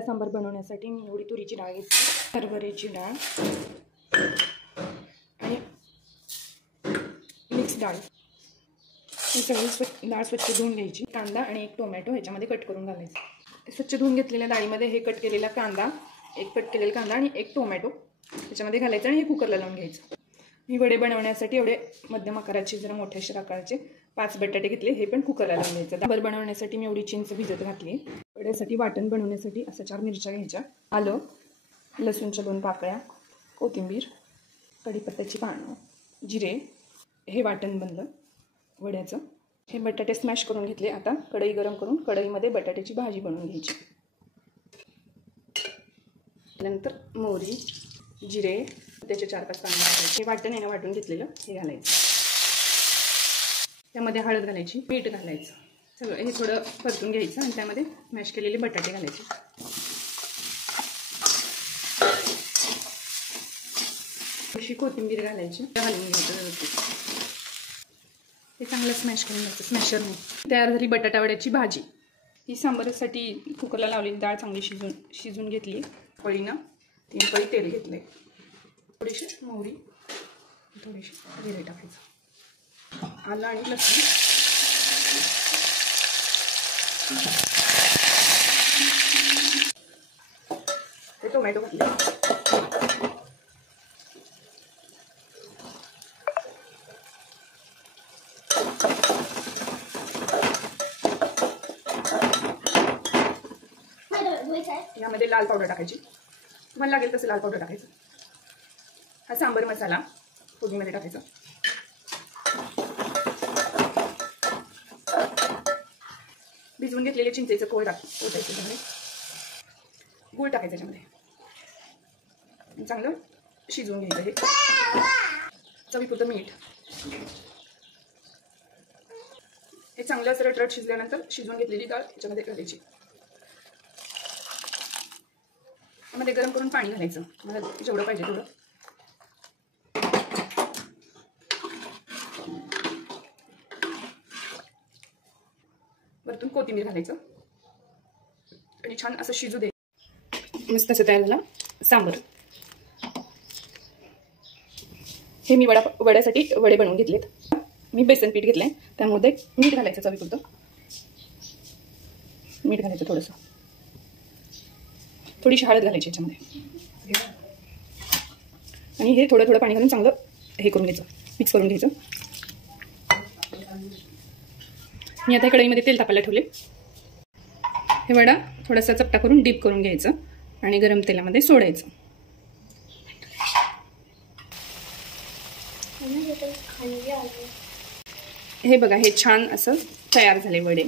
वडा सांबार बनवण्यासाठी मी एवढी तुरीची डाळ घेतली, हरभऱ्याची डाळ आणि मिक्स डाळ. ही सगळी डाळ स्वच्छ धुवून घ्यायची. कांदा आणि एक टोमॅटो ह्याच्यामध्ये कट करून घालायचं. स्वच्छ धुवून घेतलेल्या डाळीमध्ये हे कट केलेला कांदा, एक कट केलेला कांदा आणि एक टोमॅटो त्याच्यामध्ये घालायचं आणि हे कुकरला लावून घ्यायचं. मी वडे बनवण्यासाठी एवढे मध्यम आकाराचे, जरा मोठ्या आकाराचे 5 बटाटे घेतले, हे पण कुकरला लावून घ्यायचं. सांबार बनवण्यासाठी मी एवढी चिंच भिजत घातली. वड्यासाठी वाटण बनवण्यासाठी असं 4 मिरच्या घ्यायच्या, आलं, लसूणच्या 2 पाकळ्या, कोथिंबीर, कढीपत्त्याची पानं, जिरे. हे वाटण बनलं वड्याचं. हे बटाटे स्मॅश करून घेतले. आता कढई गरम करून कढईमध्ये बटाट्याची भाजी बनवून घ्यायची. नंतर मोहरी, जिरे, त्याचे 4-5 पानं घालायचे. हे वाटण आहे ना वाटून घेतलेलं हे घालायचं. त्यामध्ये हळद घालायची, मीठ घालायचं. सगळं हे थोडं परतून घ्यायचं आणि त्यामध्ये मॅश केलेले बटाटे घालायचे. अशी कोथिंबीर घालायची, घालून घ्यायचं व्यवस्थित. हे चांगलं स्मॅश करून घ्यायचं स्मॅशरने. तयार झाली बटाटा वड्याची भाजी. ही सांबारासाठी कुकरला लावलेली डाळ चांगली शिजून घेतली. पळीनं 3 पळी तेल घेतले, थोडीशी मोहरी, थोडीशी जिरे टाकायचं, आलं आणि लसूण, ते टोमॅटो घातले. यामध्ये लाल पावडर टाकायची, तुम्हाला लागेल तसं लाल पावडर टाकायचं. हा सांबर मसाला फोडणीमध्ये टाकायचा. भिजवून घेतलेले चिंचेचं कोळ ओतायचं त्याच्यामध्ये, गूळ टाकायचं त्याच्यामध्ये, चांगलं शिजवून घ्यायचं. हे चवीपुरतं मीठ. हे चांगलं असं रटरट शिजल्यानंतर शिजवून घेतलेली डाळ त्याच्यामध्ये घालायची. त्यामध्ये गरम करून पाणी घालायचं, मला जेवढं पाहिजे तेवढं. वरतून कोथिंबीर घालायचं आणि छान असं शिजू दे. मस्त असं तयार झाला सांबर. हे मी वड्यासाठी वडे बनवून घेतलेत. मी बेसन पीठ घेतलंय, त्यामध्ये मीठ घालायचं चवीपुरतं. मीठ घालायचं थोडंसं, थोडीशी हळद घालायची याच्यामध्ये आणि हे थोडं पाणी घालून चांगलं हे करून घ्यायचं, मिक्स करून घ्यायचं. मी आता कढईमध्ये तेल तापायला ठेवले. हे वडा थोडासा चपटा करून डीप करून घ्यायचं आणि गरम तेलामध्ये सोडायचं. हे बघा, हे छान असं तयार झाले वडे.